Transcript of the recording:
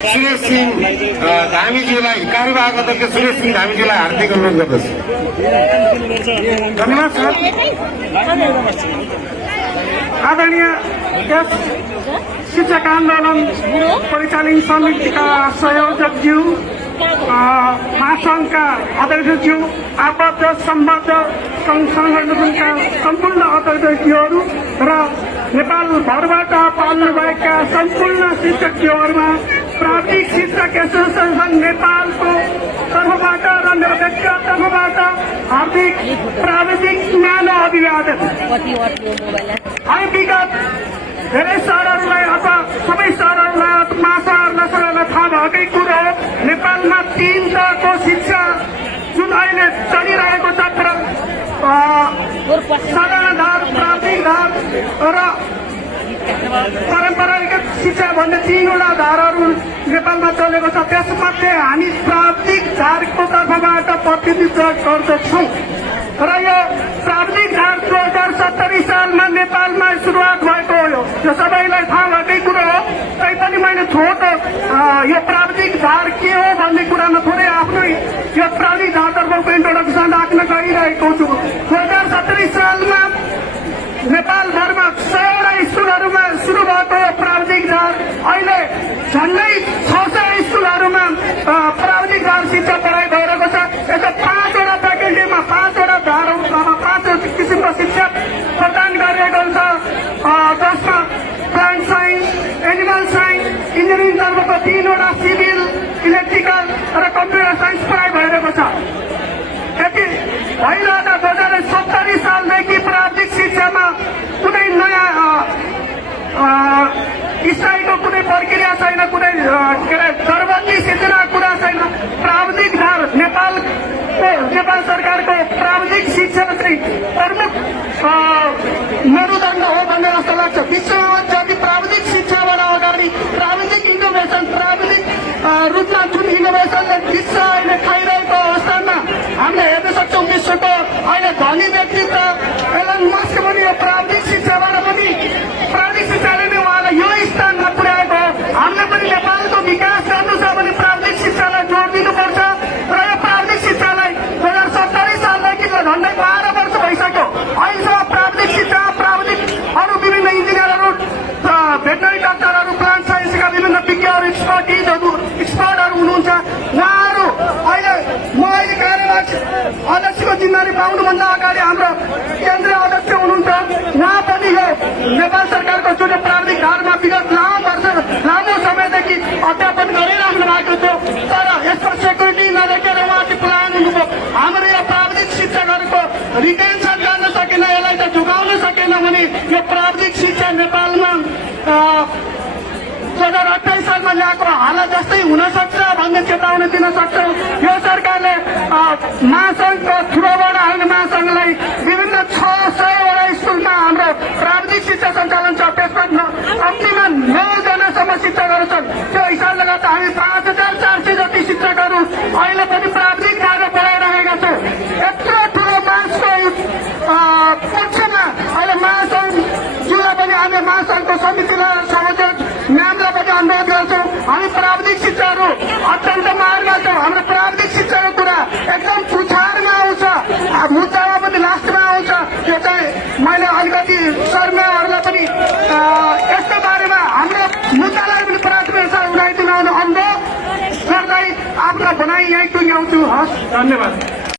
सुरेश सिंह धामीज्यूलाई कार्यवाहक अध्यक्ष सुरेश सिंह धामीज्यूलाई हार्दिक अनुरोध गर्दछु। धन्यवाद सर। आदरणीय यस शिक्षक आन्दोलन परिचालन समितिका संयोजकज्यू, महासंघका अध्यक्षज्यू, आबद्ध सम्बद्ध संगठनका सम्पूर्ण अध्यक्षज्यूहरू र नेपालभरबाट पाल्नुभएका सम्पूर्ण शिक्षकज्यूहरूमा प्राविधिक शिक्षक एसोसिएसन नेपालको तर्फबाट र मेरो व्यक्तिगत तर्फबाट हार्दिक प्राविधिक न्यानो अभिवादन। हामी विगत धेरै सहरहरूलाई अथवा सबै सहरहरूलाई महासहरलाई सबैलाई थाहा भएकै कुरो हो, नेपालमा 3 तहको शिक्षा जुन अहिले चलिरहेको छ, साधारण धार, प्राविधिक धार र परम्परागत शिक्षा भन्ने 3वटा धारहरू नेपालमा चलेको छ। त्यसमध्ये हामी प्राविधिक धारको तर्फबाट प्रतिनिधित्व गर्दछौँ र यो प्राविधिक धार 2070 सालमा नेपालमा सुरुवात भएको हो। यो सबैलाई थाहा भएकै कुरो हो। तैपनि मैले छोटो यो प्राविधिक धार के हो भन्ने कुरामा थोरै आफ्नो यो प्राविधिक धारतर्फको इन्ट्रोडक्सन राख्न गइरहेको छु। 2070 सालमा नेपालभरमा 100वटा स्कुलहरूमा सुरु भएको प्राविधिक धार अहिले झन्डै 600 स्कुलहरूमा प्राविधिक धार शिक्षा पढाइ भइरहेको छ। यस्तो 5वटा फ्याकल्टीमा 5वटा धारहरूमा 5 किसिमको शिक्षा प्रदान गरिएको छ, जसमा plant science, animal science, engineering तर्फको 3वटा, सिभिल, इलेक्ट्रिकल र कम्प्युटर साइन्स पढाइ भइरहेको छ। यति भइरहँदा 2070 सालदेखि प्राविधिक शिक्षामा कुनै नयाँ स्थायीको कुनै प्रक्रिया छैन, कुनै दरबन्दी सिर्जना कुरा छैन। प्राविधिक धार नेपाल सरकारको प्राविधिक शिक्षा चाहिँ प्रमुख मेरुदण्ड हो भन्ने जस्तो लाग्छ। विश्वमा जति प्राविधिक शिक्षाबाट अगाडि प्राविधिक इनोभेसन, प्राविधिक रूपमा जुन इनोभेसनले विश्व अहिले खाइरहेको अवस्थामा हामीले हेर्न सक्छौँ। विश्वको अहिले धनी व्यक्तित्व एलन मस्क पनि यो प्राविधिक शिक्षाबाट पनि प्राविधिक शिक्षाले नै उहाँलाई यो स्थानमा पुर्याएको हो। हामीले पनि नेपालको विकास गर्नु छ भने प्राविधिक शिक्षालाई जोड दिनुपर्छ र यो प्राविधिक शिक्षालाई 2070 सालदेखि झन्डै 12 वर्ष भइसक्यो। अहिलेसम्म प्राविधिक शिक्षा, प्राविधिक अरू विभिन्न इन्जिनियरहरू, भेटनरी डाक्टरहरू, प्लान्ट साइन्सका विभिन्न विज्ञहरू, एक्सपर्टहरू हुनुहुन्छ। उहाँहरू अहिले म अहिले कार्यवाहक अध्यक्षको जिम्मेवारी पाउनुभन्दा अगाडि हाम्रो केन्द्रीय अध्यक्ष हुनुहुन्छ। उहाँ पनि यो नेपाल सरकारको जुन प्राविधिक धारमा विगत लामो समयदेखि अध्यापन गरिराख्नु भएको थियो, तर यसको सेक्युरिटी नदेखेर उहाँले प्लान हुनुभयो। हाम्रो यो प्राविधिक शिक्षकहरूको रिटेन्सन गर्न सकेन, यसलाई त जोगाउन सकेन भने यो प्राविधिक शिक्षा नेपालमा 2028 सालमा ल्याएको हालत जस्तै हुन सक्छ भन्ने चेतावनी दिन सक्छौँ। यो सरकारले महासंघको थ्रुबाट होइन, महासंघलाई विभिन्न 600वटा स्कुलमा हाम्रो प्राविधिक शिक्षा सञ्चालन छ। त्यसमा कम्तीमा 9जनासम्म शिक्षकहरू छन्। त्यो हिसाबले गर्दा हामी 5400 जति शिक्षकहरू अहिले पनि प्राविधिक धारमा पढाइरहेका छौँ। यत्रो ठुलो मासको पक्षमा अहिले महासंघज्यूलाई पनि हामी महासंघको समितिलाई संयोजक म्यामलाई पनि अनुरोध गर्छौँ। हामी प्राविधिक शिक्षाहरू अत्यन्त मार्गमा छौँ। हाम्रो प्राविधिक शिक्षाको कुरा एकदम पुछारमा आउँछ, मुद्दामा पनि लास्टमा आउँछ। त्यो चाहिँ मैले अलिकति शर्माहरूलाई पनि यस्तो बारेमा हाम्रो मुद्दालाई पनि प्राथमिकता उठाइदिन अनुरोध गर्दै आफ्नो भनाइ यहीँ टुङ्ग्याउँछु। हस्, धन्यवाद।